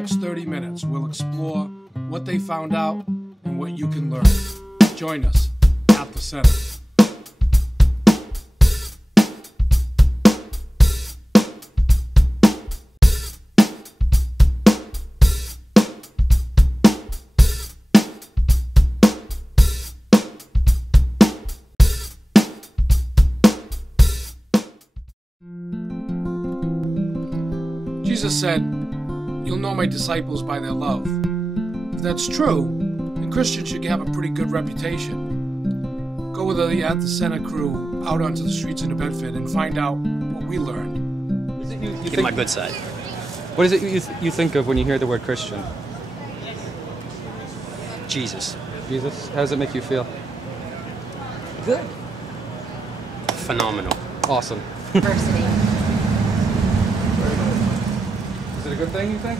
next 30 minutes, we'll explore what they found out and what you can learn. Join us at the Center. Jesus said, "You'll know my disciples by their love." If that's true, then Christians should have a pretty good reputation. Go with the At the Center crew out onto the streets of New Bedford and find out what we learned. Get my good side. What is it you think of when you hear the word Christian? Jesus. Jesus? How does it make you feel? Good. Phenomenal. Awesome. Diversity. Is it a good thing, you think?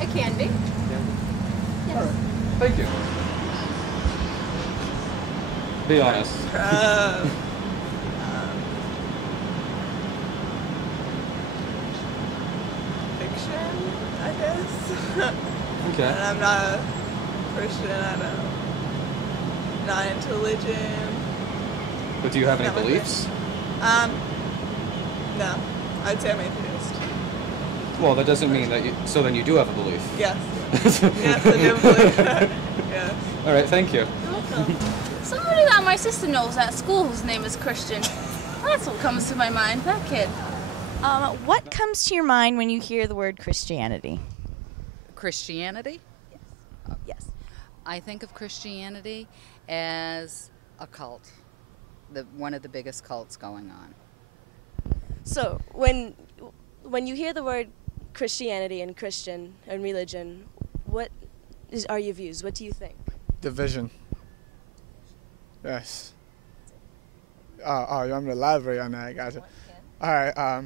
It can be. Yes. All right. Thank you. Be honest. Fiction, I guess. Okay. And I'm not a Christian. Not into religion. But do you have any Not my beliefs? No. I'd say I'm atheist. Well, that doesn't mean that you... So then you do have a belief. Yes. Yes, I do believe that. Yes. All right, thank you. Welcome. Somebody that my sister knows at school whose name is Christian. That's what comes to my mind, that kid. What comes to your mind when you hear the word Christianity? Christianity? Yes. I think of Christianity as a cult, one of the biggest cults going on. So when you hear the word Christianity and Christian and religion, what are your views? What do you think? Division. Yes. You want me to elaborate on that? I gotcha. All right.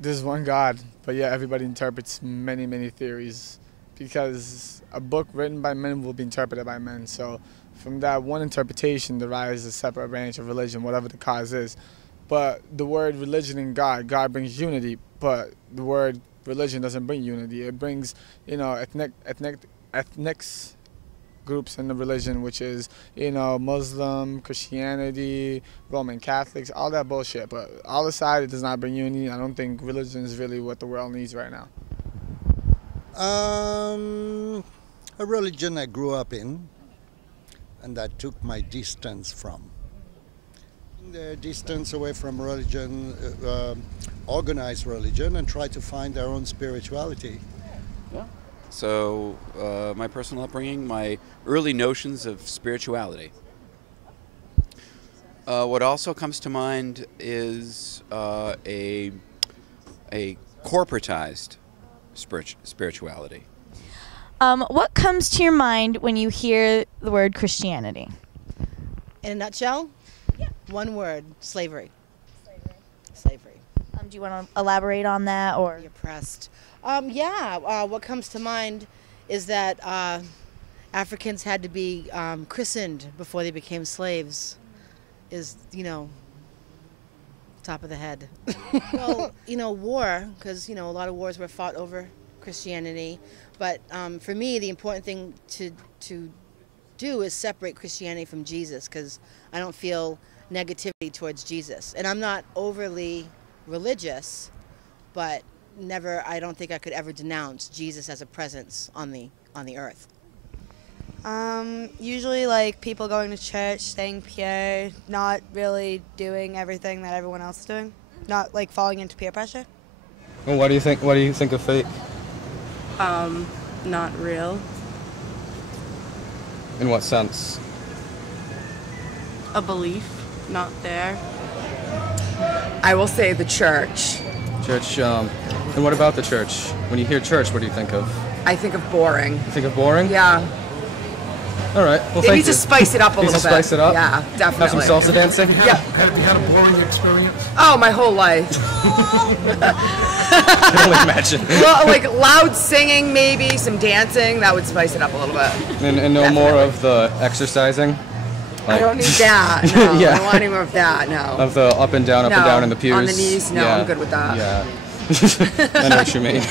There's one God, but yeah, everybody interprets many, many theories because a book written by men will be interpreted by men. So from that one interpretation derives a separate branch of religion, whatever the cause is. But the word religion and God brings unity, but the word religion doesn't bring unity. It brings, ethnic groups in the religion, which is, Muslim, Christianity, Roman Catholics, all that bullshit. But all aside, it does not bring unity. I don't think religion is really what the world needs right now. A religion I grew up in and I took my distance from. The distance away from religion, organized religion, and try to find their own spirituality. Yeah. So my personal upbringing, my early notions of spirituality. What also comes to mind is a corporatized spirituality. What comes to your mind when you hear the word Christianity? In a nutshell? Yeah. One word, slavery. Slavery. Do you want to elaborate on that, or? Be oppressed. What comes to mind is that Africans had to be christened before they became slaves. Is, top of the head. Well, war, because, a lot of wars were fought over Christianity. But for me, the important thing to do is separate Christianity from Jesus, because I don't feel negativity towards Jesus. And I'm not overly religious, but I don't think I could ever denounce Jesus as a presence on the earth. Usually like people going to church, staying pure, not really doing everything that everyone else is doing, not like falling into peer pressure. Well, what do you think of faith? Not real. In what sense? A belief, not there. I will say the church. Church, and what about the church? When you hear church, what do you think of? I think of boring. You think of boring? Yeah. All right. Well, they need to spice it up a little bit. Spice it up? Yeah, definitely. Have some salsa dancing? Yeah. Have you had a boring experience? Oh, my whole life. I can only imagine. Well, like loud singing, maybe some dancing. That would spice it up a little bit. And no Definitely. more of the exercising. I don't need that. No, Yeah. I don't want any more of that. No. Of the up and down in the pews. On the knees. No, Yeah. I'm good with that. Yeah. I know what you mean.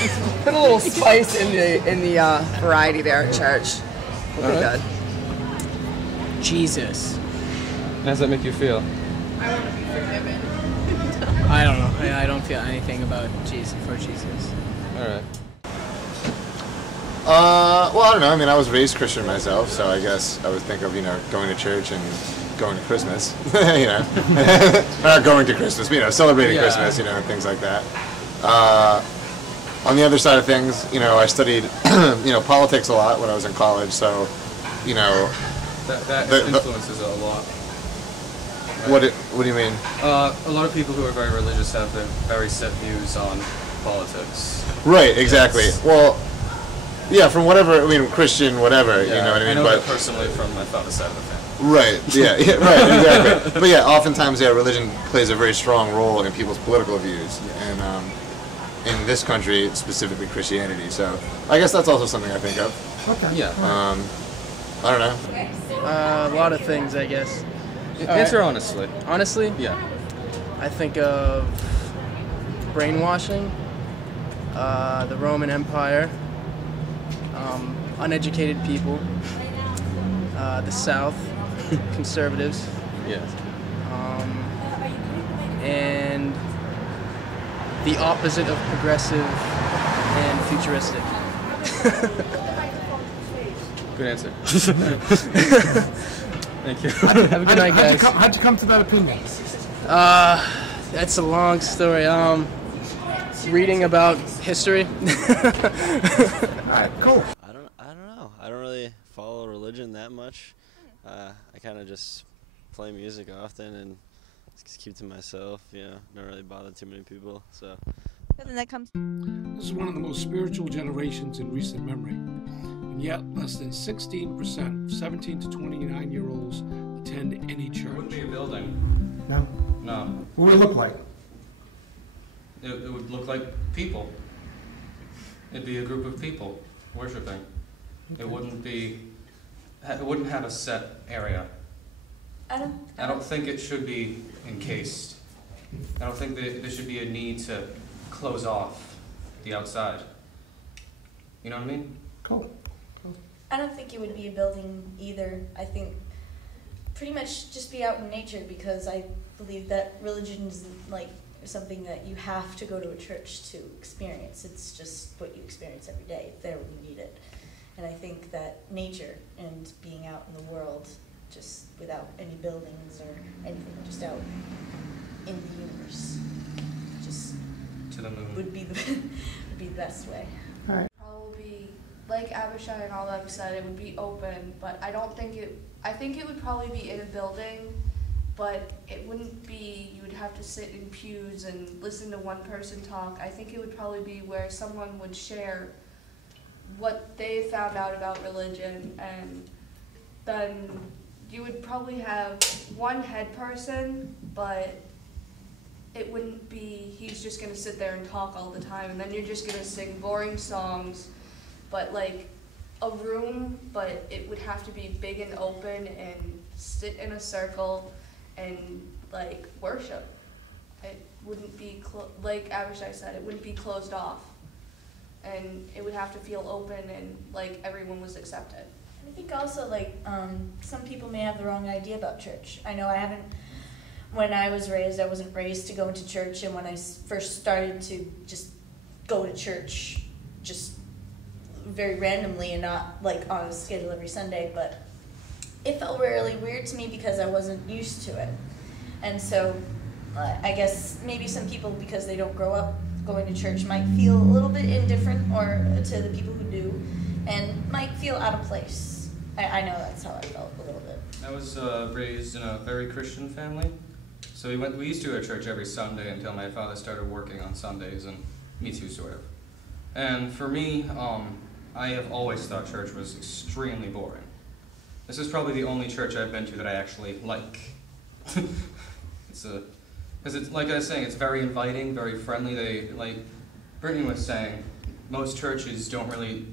Put a little spice in the variety there at church. Will be good. Jesus. How does that make you feel? I want to be forgiven. I don't know. I don't feel anything about Jesus for Jesus. All right. Well, I don't know. I mean, I was raised Christian myself, so I guess I would think of, going to church and going to Christmas, not going to Christmas, celebrating Christmas, and things like that. On the other side of things, I studied, politics a lot when I was in college, so, That influences it a lot. Right? What do you mean? A lot of people who are very religious have very set views on politics. Right, exactly. Well, yeah, from whatever, Christian, whatever, Yeah, you know what I mean? I know that personally from my father's side of the family. Right, yeah, right, exactly. But yeah, oftentimes, religion plays a very strong role in people's political views, and in this country, specifically Christianity, so I guess that's also something I think of. Okay. Yeah. I don't know. A lot of things, I guess. Answer honestly. Honestly? Yeah. I think of brainwashing, the Roman Empire, uneducated people, the South, conservatives. Yeah. And the opposite of progressive and futuristic. Good answer. Thank you. Have a good night, guys. How'd you come to that opinion? That's a long story. Reading about history. Alright, cool. I don't know. I don't really follow religion that much. I kind of just play music often and just keep to myself, don't really bother too many people, so. Then that comes. This is one of the most spiritual generations in recent memory, and yet less than 16% of 17 to 29-year-olds attend any church. It wouldn't be a building. No? No. What would it look like? It would look like people. It'd be a group of people worshiping. Okay. It wouldn't have a set area. I don't think it should be encased. I don't think that there should be a need to close off the outside. You know what I mean? Cool. I don't think it would be a building either. I think pretty much just be out in nature, because I believe that religion is like something that you have to go to a church to experience. It's just what you experience every day. It's there when you need it. And I think that nature and being out in the world, just without any buildings or anything, just out in the universe, just to the moon would be the best way. Probably, like Abishai and all them said, it would be open, but I think it would probably be in a building, but it wouldn't be, you would have to sit in pews and listen to one person talk. I think it would probably be where someone would share what they found out about religion, and then you would probably have one head person, but it wouldn't be, he's just going to sit there and talk all the time, and then you're just going to sing boring songs, but like a room, but it would have to be big and open and sit in a circle and like worship. It wouldn't be, like Abishai said, it wouldn't be closed off, and it would have to feel open and like everyone was accepted. I think also, like, some people may have the wrong idea about church. I know when I was raised, I wasn't raised to go into church, and when I first started to just go to church, just very randomly and not, like, on a schedule every Sunday, but it felt really weird to me because I wasn't used to it. And so, I guess maybe some people, because they don't grow up going to church, might feel a little bit indifferent, or to the people who do, and might feel out of place. I know that's how I felt a little bit. I was raised in a very Christian family, so we used to go to church every Sunday until my father started working on Sundays, and me too, sort of. And for me, I have always thought church was extremely boring. This is probably the only church I've been to that I actually like. Because it's like I was saying, it's very inviting, very friendly. They, like Brittany was saying, most churches don't really